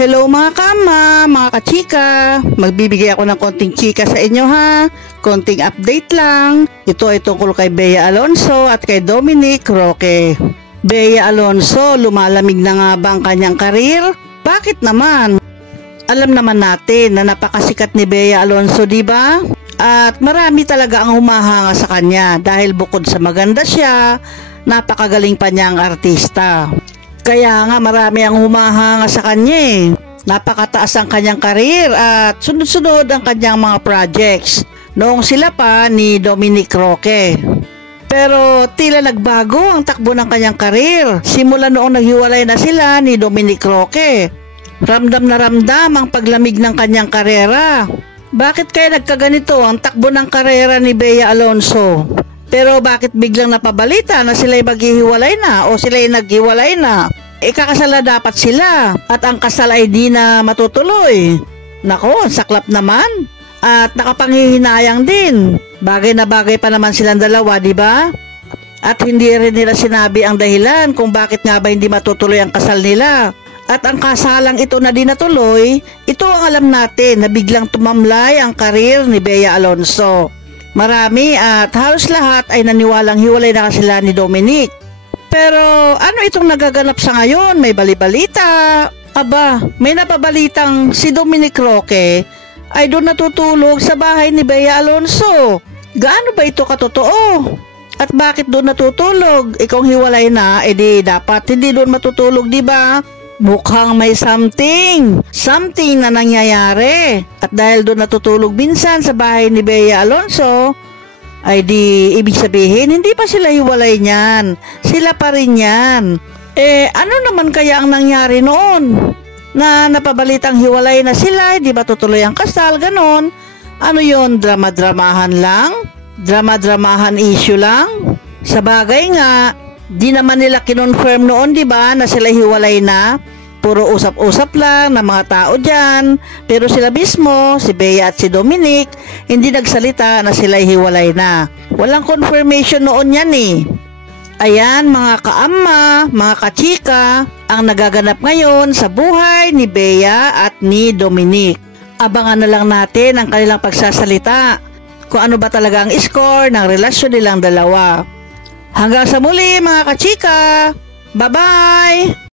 Hello mga kama, mga kachika. Magbibigay ako ng konting chika sa inyo ha. Konting update lang. Ito ay tungkol kay Bea Alonzo at kay Dominic Roque. Bea Alonzo, lumalamig na nga ba ang kanyang karir? Bakit naman? Alam naman natin na napakasikat ni Bea Alonzo, di ba? At marami talaga ang humahanga sa kanya dahil bukod sa maganda siya, napakagaling pa niyang artista. Kaya nga marami ang humahanga sa kanya eh. Napakataas ang kanyang karir at sunod-sunod ang kanyang mga projects noong sila pa ni Dominic Roque. Pero tila nagbago ang takbo ng kanyang karir simula noong naghiwalay na sila ni Dominic Roque. Ramdam na ramdam ang paglamig ng kanyang karera. Bakit kaya nagkaganito ang takbo ng karera ni Bea Alonzo? Pero bakit biglang napabalita na sila'y maghihiwalay na o sila'y naghiwalay na? Kakasal na dapat sila at ang kasal ay di na matutuloy. Nako, saklap naman. At nakapanghihinayang din. Bagay na bagay pa naman silang dalawa, di ba? At hindi rin nila sinabi ang dahilan kung bakit nga ba hindi matutuloy ang kasal nila. At ang kasalang ito na di natuloy, ito ang alam natin na biglang tumamlay ang karir ni Bea Alonzo. Marami at halos lahat ay naniwalang hiwalay na sila ni Dominic. Pero ano itong nagaganap sa ngayon? May balibalita. Aba, may napabalitang si Dominic Roque ay doon natutulog sa bahay ni Bea Alonzo. Gaano ba ito katotoo? At bakit doon natutulog? Kung hiwalay na, edi dapat hindi doon matutulog, di ba? Mukhang may something na nangyayari. At dahil doon natutulog minsan sa bahay ni Bea Alonzo, ay di ibig sabihin hindi pa sila hiwalay niyan. Sila pa rin yan. Ano naman kaya ang nangyari noon? Na napabalitang hiwalay na sila, hindi ba tutuloy ang kasal, ganon? Ano yon, drama-dramahan lang? Drama-dramahan issue lang? Sa bagay nga, di naman nila kinonfirm noon, di ba, na sila hiwalay na? Puro usap-usap lang ng mga tao dyan. Pero sila mismo, si Bea at si Dominic, hindi nagsalita na sila hiwalay na. Walang confirmation noon yan eh. Ayan mga kaama, mga kachika, ang nagaganap ngayon sa buhay ni Bea at ni Dominic. Abangan na lang natin ang kanilang pagsasalita. Kung ano ba talaga ang score ng relasyon nilang dalawa. Hanggang sa muli mga kachika. Bye-bye!